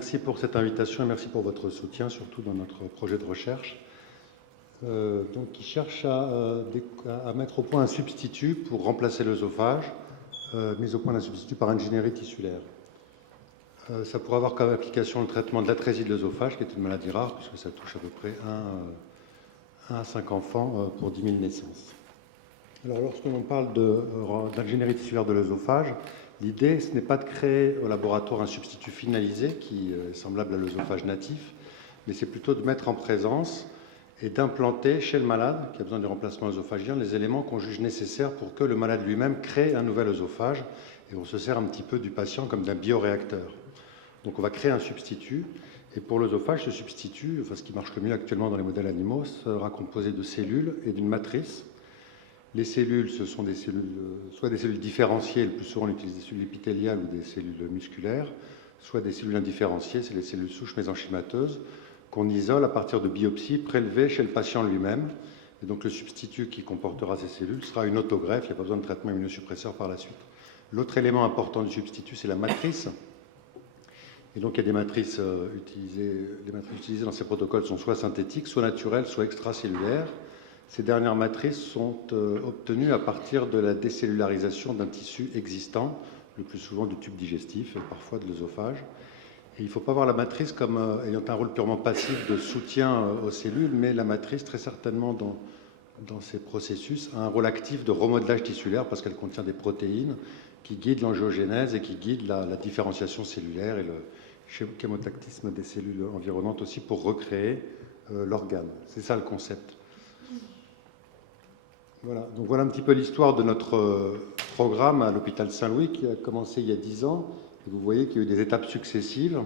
merci pour cette invitation et merci pour votre soutien, surtout dans notre projet de recherche. Qui cherche à mettre au point un substitut pour remplacer l'œsophage, mis au point d'un substitut par ingénierie tissulaire. Ça pourrait avoir comme application le traitement de l'atrésie de l'œsophage, qui est une maladie rare, puisque ça touche à peu près 1 à 5 enfants pour 10 000 naissances. Alors, lorsque l'on parle d'ingénierie tissulaire de l'œsophage, l'idée, ce n'est pas de créer au laboratoire un substitut finalisé qui est semblable à l'œsophage natif, mais c'est plutôt de mettre en présence et d'implanter chez le malade, qui a besoin du remplacement œsophagien, les éléments qu'on juge nécessaires pour que le malade lui-même crée un nouvel œsophage. Et on se sert un petit peu du patient comme d'un bioréacteur. Donc on va créer un substitut. Et pour l'œsophage, ce substitut, enfin ce qui marche le mieux actuellement dans les modèles animaux, sera composé de cellules et d'une matrice. Les cellules, ce sont des cellules, soit des cellules différenciées, le plus souvent on utilise des cellules épithéliales ou des cellules musculaires, soit des cellules indifférenciées, c'est les cellules souches mésenchymateuses, qu'on isole à partir de biopsies prélevées chez le patient lui-même. Et donc le substitut qui comportera ces cellules sera une autogreffe, il n'y a pas besoin de traitement immunosuppresseur par la suite. L'autre élément important du substitut, c'est la matrice. Et donc il y a des matrices utilisées. Les matrices utilisées dans ces protocoles sont soit synthétiques, soit naturelles, soit extracellulaires. Ces dernières matrices sont obtenues à partir de la décellularisation d'un tissu existant, le plus souvent du tube digestif et parfois de l'œsophage. Et il ne faut pas voir la matrice comme ayant un rôle purement passif de soutien aux cellules, mais la matrice, très certainement, dans ces processus, a un rôle actif de remodelage tissulaire parce qu'elle contient des protéines qui guident l'angiogénèse et qui guident la différenciation cellulaire et le chémotactisme des cellules environnantes aussi pour recréer l'organe. C'est ça le concept. Voilà. Donc voilà un petit peu l'histoire de notre programme à l'hôpital Saint-Louis qui a commencé il y a 10 ans. Et vous voyez qu'il y a eu des étapes successives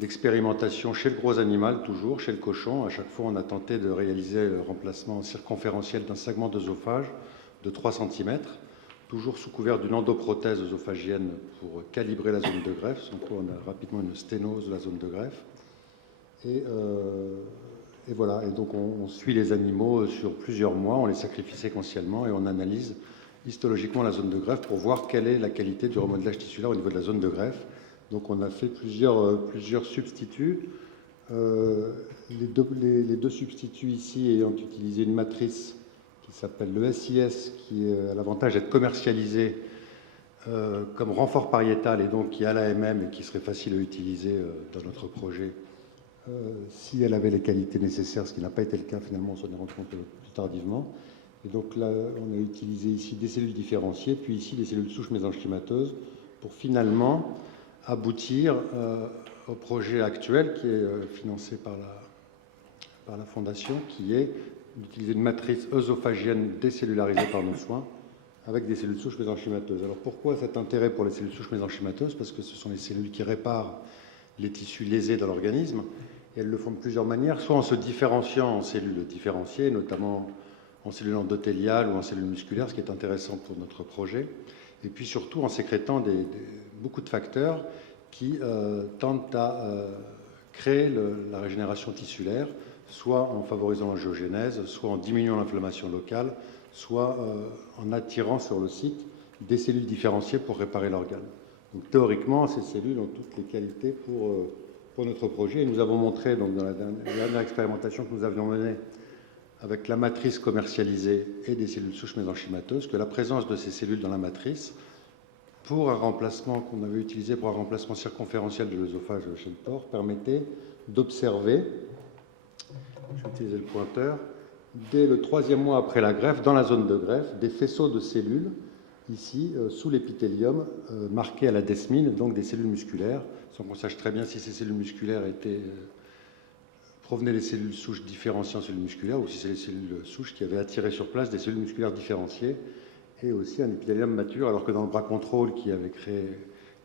d'expérimentation chez le gros animal, toujours, chez le cochon. À chaque fois, on a tenté de réaliser le remplacement circonférentiel d'un segment d'œsophage de 3 cm, toujours sous couvert d'une endoprothèse œsophagienne pour calibrer la zone de greffe, sans quoi on a rapidement une sténose de la zone de greffe. Et voilà, et donc on suit les animaux sur plusieurs mois, on les sacrifie séquentiellement et on analyse histologiquement la zone de greffe pour voir quelle est la qualité du remodelage tissulaire au niveau de la zone de greffe. Donc on a fait plusieurs substituts. Les deux substituts ici ayant utilisé une matrice qui s'appelle le SIS, qui a l'avantage d'être commercialisé comme renfort pariétal et donc qui a l'AMM et qui serait facile à utiliser dans notre projet si elle avait les qualités nécessaires, ce qui n'a pas été le cas finalement, on s'en est rendu compte plus tardivement. Et donc là, on a utilisé ici des cellules différenciées, puis ici des cellules souches mésenchymateuses, pour finalement aboutir au projet actuel qui est financé par la Fondation, qui est d'utiliser une matrice œsophagienne décellularisée par nos soins avec des cellules souches mésenchymateuses. Alors pourquoi cet intérêt pour les cellules souches mésenchymateuses? Parce que ce sont les cellules qui réparent les tissus lésés dans l'organisme, et elles le font de plusieurs manières, soit en se différenciant en cellules différenciées, notamment en cellules endothéliales ou en cellules musculaires, ce qui est intéressant pour notre projet, et puis surtout en sécrétant beaucoup de facteurs qui tentent à créer la régénération tissulaire, soit en favorisant l'angiogénèse, soit en diminuant l'inflammation locale, soit en attirant sur le site des cellules différenciées pour réparer l'organe. Donc théoriquement, ces cellules ont toutes les qualités pour notre projet. Et nous avons montré, donc, dans la dernière expérimentation que nous avions menée avec la matrice commercialisée et des cellules souches mésenchymateuses, que la présence de ces cellules dans la matrice, pour un remplacement qu'on avait utilisé pour un remplacement circonférentiel de l'œsophage chez le porc, permettait d'observer, je vais utiliser le pointeur, dès le 3e mois après la greffe, dans la zone de greffe, des faisceaux de cellules, ici, sous l'épithélium, marqués à la desmine, donc des cellules musculaires, sans qu'on sache très bien si ces cellules musculaires provenaient des cellules souches différenciées en cellules musculaires ou si c'est les cellules souches qui avaient attiré sur place des cellules musculaires différenciées et aussi un épithélium mature, alors que dans le bras contrôle qui avait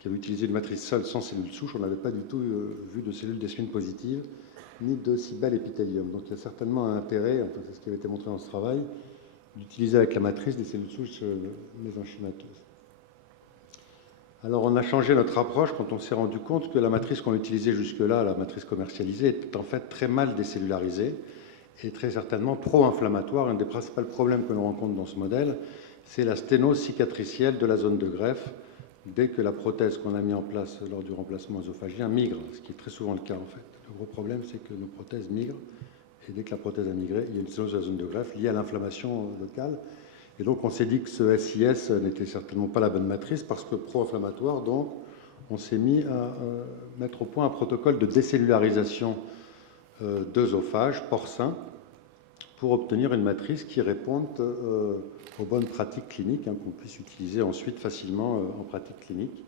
utilisé une matrice seule sans cellules souches, on n'avait pas du tout vu de cellules desmines positives ni de si bel épithélium. Donc il y a certainement un intérêt, enfin c'est ce qui avait été montré dans ce travail, d'utiliser avec la matrice des cellules souches mésenchymateuses. Alors on a changé notre approche quand on s'est rendu compte que la matrice qu'on utilisait jusque-là, la matrice commercialisée, était en fait très mal décellularisée et très certainement pro-inflammatoire. Un des principaux problèmes que l'on rencontre dans ce modèle, c'est la sténose cicatricielle de la zone de greffe dès que la prothèse qu'on a mis en place lors du remplacement œsophagien migre, ce qui est très souvent le cas en fait. Le gros problème, c'est que nos prothèses migrent, et dès que la prothèse a migré, il y a une sténose de la zone de greffe liée à l'inflammation locale. Et donc on s'est dit que ce SIS n'était certainement pas la bonne matrice, parce que pro-inflammatoire, donc on s'est mis à mettre au point un protocole de décellularisation d'œsophage porcin pour obtenir une matrice qui réponde aux bonnes pratiques cliniques, qu'on puisse utiliser ensuite facilement en pratique clinique.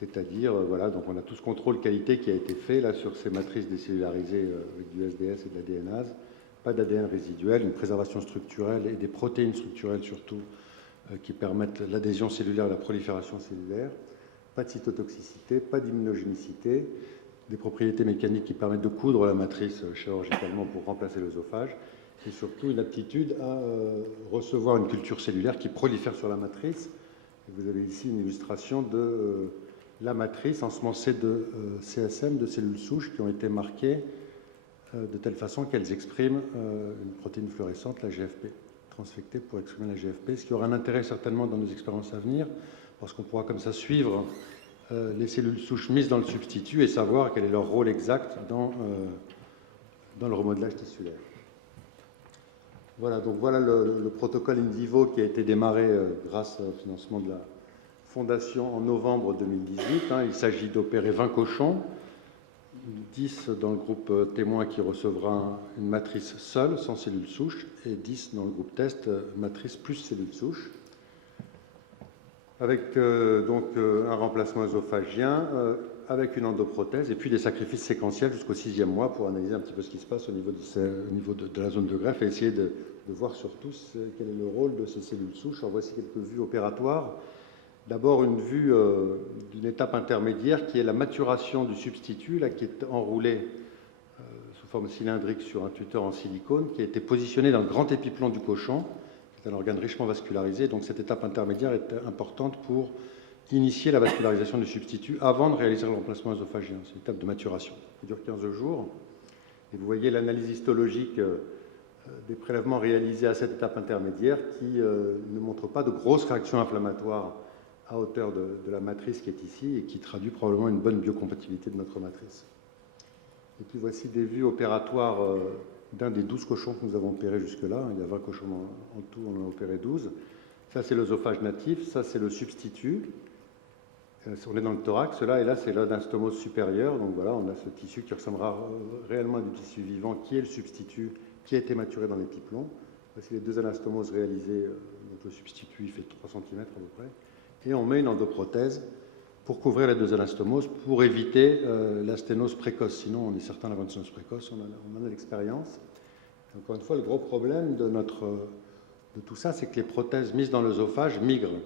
C'est-à-dire, voilà, donc on a tout ce contrôle qualité qui a été fait là sur ces matrices décellularisées avec du SDS et de l'ADNase, pas d'ADN résiduel, une préservation structurelle et des protéines structurelles surtout qui permettent l'adhésion cellulaire et la prolifération cellulaire, pas de cytotoxicité, pas d'immunogénicité, des propriétés mécaniques qui permettent de coudre la matrice chirurgicalement pour remplacer l'œsophage, et surtout une aptitude à recevoir une culture cellulaire qui prolifère sur la matrice. Et vous avez ici une illustration de la matrice ensemencée de CSM, de cellules souches qui ont été marquées de telle façon qu'elles expriment une protéine fluorescente, la GFP, transfectée pour exprimer la GFP, ce qui aura un intérêt certainement dans nos expériences à venir, parce qu'on pourra comme ça suivre les cellules souches mises dans le substitut et savoir quel est leur rôle exact dans le remodelage tissulaire. Voilà, donc voilà le protocole in vivo qui a été démarré grâce au financement de la Fondation en novembre 2018. Il s'agit d'opérer 20 cochons, 10 dans le groupe témoin qui recevra une matrice seule, sans cellules souches, et 10 dans le groupe test, matrice plus cellules souches, avec donc un remplacement œsophagien, avec une endoprothèse, et puis des sacrifices séquentiels jusqu'au 6e mois pour analyser un petit peu ce qui se passe au niveau de la zone de greffe et essayer de voir surtout quel est le rôle de ces cellules souches. Alors voici quelques vues opératoires. D'abord une vue d'une étape intermédiaire qui est la maturation du substitut, là, qui est enroulé sous forme cylindrique sur un tuteur en silicone, qui a été positionné dans le grand épiplomb du cochon, qui est un organe richement vascularisé. Donc cette étape intermédiaire est importante pour initier la vascularisation du substitut avant de réaliser le remplacement œsophagien. C'est une étape de maturation qui dure 15 jours. Et vous voyez l'analyse histologique des prélèvements réalisés à cette étape intermédiaire qui ne montre pas de grosses réactions inflammatoires à hauteur de la matrice qui est ici et qui traduit probablement une bonne biocompatibilité de notre matrice. Et puis voici des vues opératoires d'un des 12 cochons que nous avons opérés jusque-là. Il y a 20 cochons en tout, on en a opéré 12. Ça, c'est l'œsophage natif, ça, c'est le substitut. On est dans le thorax, là, et là, c'est l'odenstomose supérieure. Donc voilà, on a ce tissu qui ressemblera réellement à du tissu vivant, qui est le substitut, qui a été maturé dans l'épiplomb. Voici les deux anastomoses réalisées. Donc le substitut, il fait 3 cm à peu près. Et on met une endoprothèse pour couvrir les deux anastomoses, pour éviter la sténose précoce. Sinon, on est certain d'avoir une sténose précoce, on en a l'expérience. Encore une fois, le gros problème de tout ça, c'est que les prothèses mises dans l'œsophage migrent.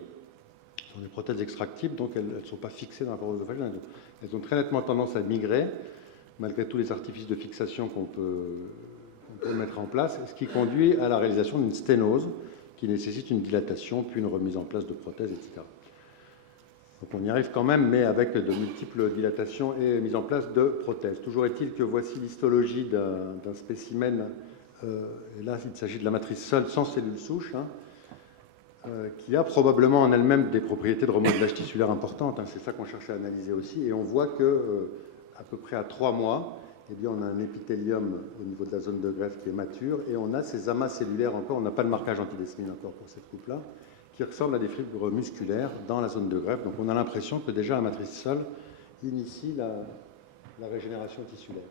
Ce sont des prothèses extractibles, donc elles ne sont pas fixées dans la paroi œsophagien. Elles ont très nettement tendance à migrer, malgré tous les artifices de fixation qu'on peut mettre en place, ce qui conduit à la réalisation d'une sténose qui nécessite une dilatation, puis une remise en place de prothèses, etc. Donc on y arrive quand même, mais avec de multiples dilatations et mise en place de prothèses. Toujours est-il que voici l'histologie d'un spécimen, et là il s'agit de la matrice seule, sans cellules souches, qui a probablement en elle-même des propriétés de remodelage tissulaire importantes. C'est ça qu'on cherche à analyser aussi. Et on voit qu'à peu près à 3 mois, eh bien, on a un épithélium au niveau de la zone de greffe qui est mature, et on a ces amas cellulaires encore, on n'a pas de marquage antidesmine encore pour cette coupe-là, qui ressemblent à des fibres musculaires dans la zone de greffe. Donc on a l'impression que déjà la matrice seule initie la régénération tissulaire.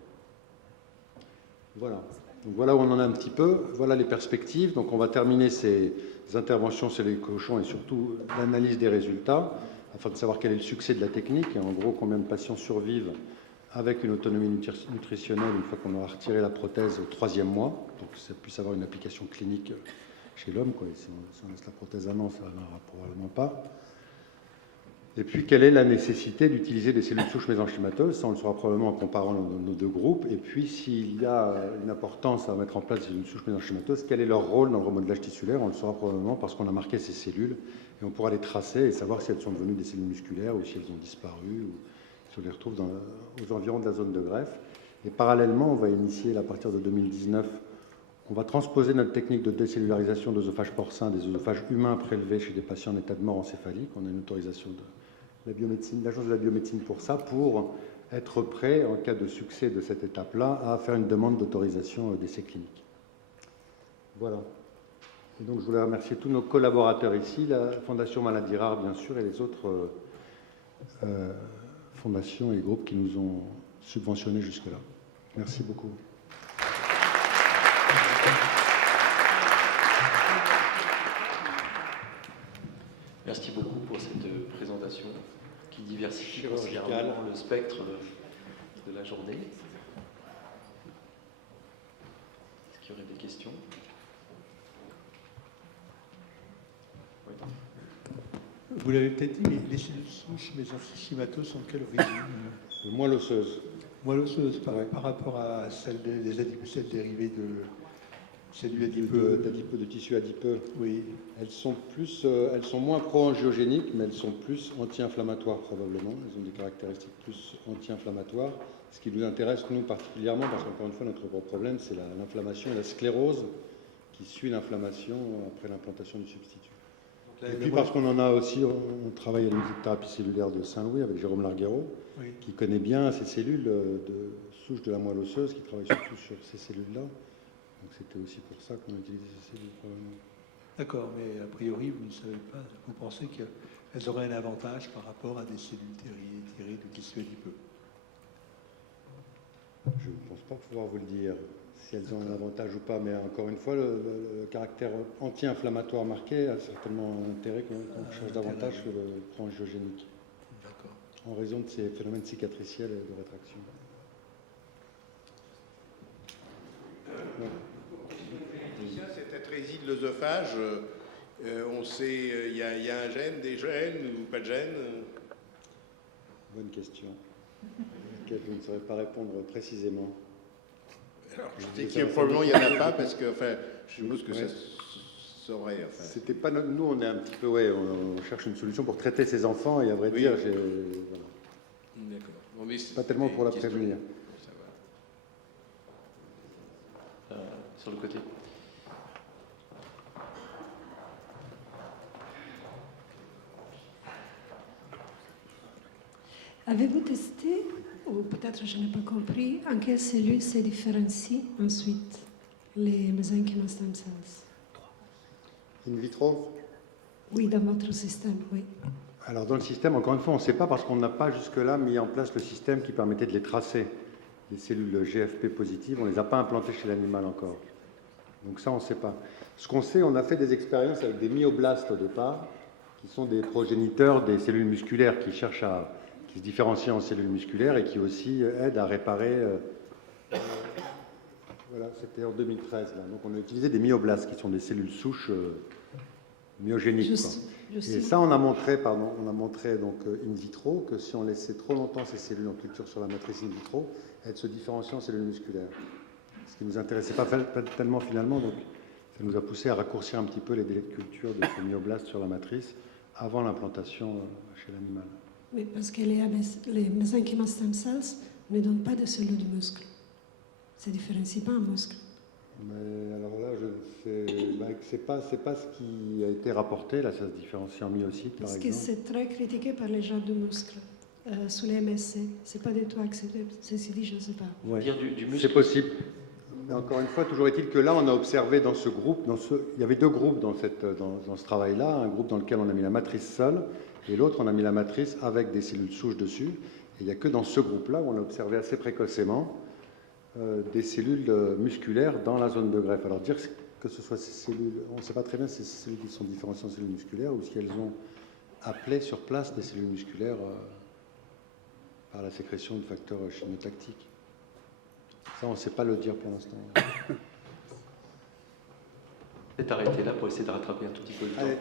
Voilà. Donc voilà où on en est un petit peu. Voilà les perspectives. Donc on va terminer ces interventions sur les cochons et surtout l'analyse des résultats, afin de savoir quel est le succès de la technique et en gros combien de patients survivent avec une autonomie nutritionnelle une fois qu'on aura retiré la prothèse au 3e mois. Donc ça puisse avoir une application clinique chez l'homme. Si on laisse la prothèse un an, ça n'aura probablement pas. Et puis, quelle est la nécessité d'utiliser des cellules souches mésenchymateuses? Ça, on le saura probablement en comparant nos deux groupes. Et puis, s'il y a une importance à mettre en place des cellules souches mésenchymateuses, quel est leur rôle dans le remodelage tissulaire? On le saura probablement parce qu'on a marqué ces cellules et on pourra les tracer et savoir si elles sont devenues des cellules musculaires ou si elles ont disparu ou si on les retrouve aux environs de la zone de greffe. Et parallèlement, on va initier, à partir de 2019, on va transposer notre technique de décellularisation d'œsophage porcin, des œsophages humains prélevés chez des patients en état de mort encéphalique. On a une autorisation l'Agence de la biomédecine pour ça, pour être prêt, en cas de succès de cette étape-là, à faire une demande d'autorisation d'essai clinique. Voilà. Et donc je voulais remercier tous nos collaborateurs ici, la Fondation Maladies Rares bien sûr, et les autres fondations et groupes qui nous ont subventionnés jusque-là. Merci beaucoup. Merci beaucoup pour cette présentation qui diversifie considérablement le spectre de la journée. Est-ce qu'il y aurait des questions? Oui. Vous l'avez peut-être dit, les cellules souches mésenchymatoses sont de quelle origine? Moelle osseuse. Moelle osseuse, par rapport à celles des adipocètes dérivées de cellules adipeux. De tissus adipeux. Oui. Elles sont moins pro-angiogéniques, mais elles sont plus anti-inflammatoires probablement. Elles ont des caractéristiques plus anti-inflammatoires. Ce qui nous intéresse, nous, particulièrement, parce qu'encore une fois, notre gros problème, c'est l'inflammation et la sclérose qui suit l'inflammation après l'implantation du substitut. Et puis parce qu'on en a aussi, on travaille à l'unité de thérapie cellulaire de Saint-Louis avec Jérôme Larguero, oui, qui connaît bien ces cellules de souche de la moelle osseuse, qui travaille surtout sur ces cellules-là. Donc c'était aussi pour ça qu'on a utilisé ces cellules probablement. D'accord, mais a priori, vous ne savez pas, vous pensez qu'elles auraient un avantage par rapport à des cellules tirées de tissu adipeux? Je ne pense pas pouvoir vous le dire, si elles ont un avantage ou pas, mais encore une fois, le caractère anti-inflammatoire marqué a certainement un intérêt qu'on cherche davantage que le pro-angiogénique, en raison de ces phénomènes cicatriciels et de rétraction. Cette atrésie de l'œsophage, on sait, il y a un gène, des gènes ou pas de gènes? Bonne question, à laquelle je ne saurais pas répondre précisément. Alors, je sais qu'il y a probablement, il n'y en a pas, parce que, enfin, je suppose que ça saurait. Enfin. C'était pas nous, on est un petit peu, on cherche une solution pour traiter ces enfants, et à vrai dire, voilà. D'accord. Bon, mais pas tellement pour la prévenir. Ça va. Sur le côté. Avez-vous testé, ou peut-être je n'ai pas compris, en quelles cellules se différencient ensuite les mésenchymal stem cells? In vitro? Oui, dans votre système, oui. Alors dans le système, encore une fois, on ne sait pas parce qu'on n'a pas jusque-là mis en place le système qui permettait de les tracer. Les cellules GFP positives, on ne les a pas implantées chez l'animal encore. Donc ça, on ne sait pas. Ce qu'on sait, on a fait des expériences avec des myoblastes au départ, qui sont des progéniteurs des cellules musculaires qui cherchent qui se différencient en cellules musculaires et qui aussi aident à réparer. Voilà, c'était en 2013. Là. Donc on a utilisé des myoblastes, qui sont des cellules souches myogéniques. Et ça, on a montré donc in vitro que si on laissait trop longtemps ces cellules en culture sur la matrice in vitro, elles se différencient en cellules musculaires. Ce qui ne nous intéressait pas tellement finalement, donc ça nous a poussé à raccourcir un petit peu les délais de culture de ces myoblastes sur la matrice avant l'implantation chez l'animal. Oui, parce que les mésenchymal stem cells ne donnent pas de cellules du muscle. Ça ne différencie pas un muscle. Mais alors là, c'est pas ce qui a été rapporté. Là, ça se différencie en myocytes, par exemple. Parce que c'est très critiqué par les gens du muscle. Sous les MSC, c'est pas du tout accepté. Ceci dit, je ne sais pas. Ouais. Dire du muscle. C'est possible. Mais encore une fois, toujours est-il que là, on a observé dans ce groupe, il y avait deux groupes dans ce travail-là, un groupe dans lequel on a mis la matrice seule, et l'autre, on a mis la matrice avec des cellules souches dessus. Et il n'y a que dans ce groupe-là où on a observé assez précocement des cellules musculaires dans la zone de greffe. Alors dire que ce soit ces cellules, on ne sait pas très bien si c'est ces cellules qui sont différenciées en cellules musculaires ou si elles ont appelé sur place des cellules musculaires par la sécrétion de facteurs chimiotactiques. Ça, on ne sait pas le dire pour l'instant. Peut-être arrêter là pour essayer de rattraper un tout petit peu le temps. Allez,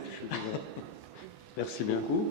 merci bien. Beaucoup.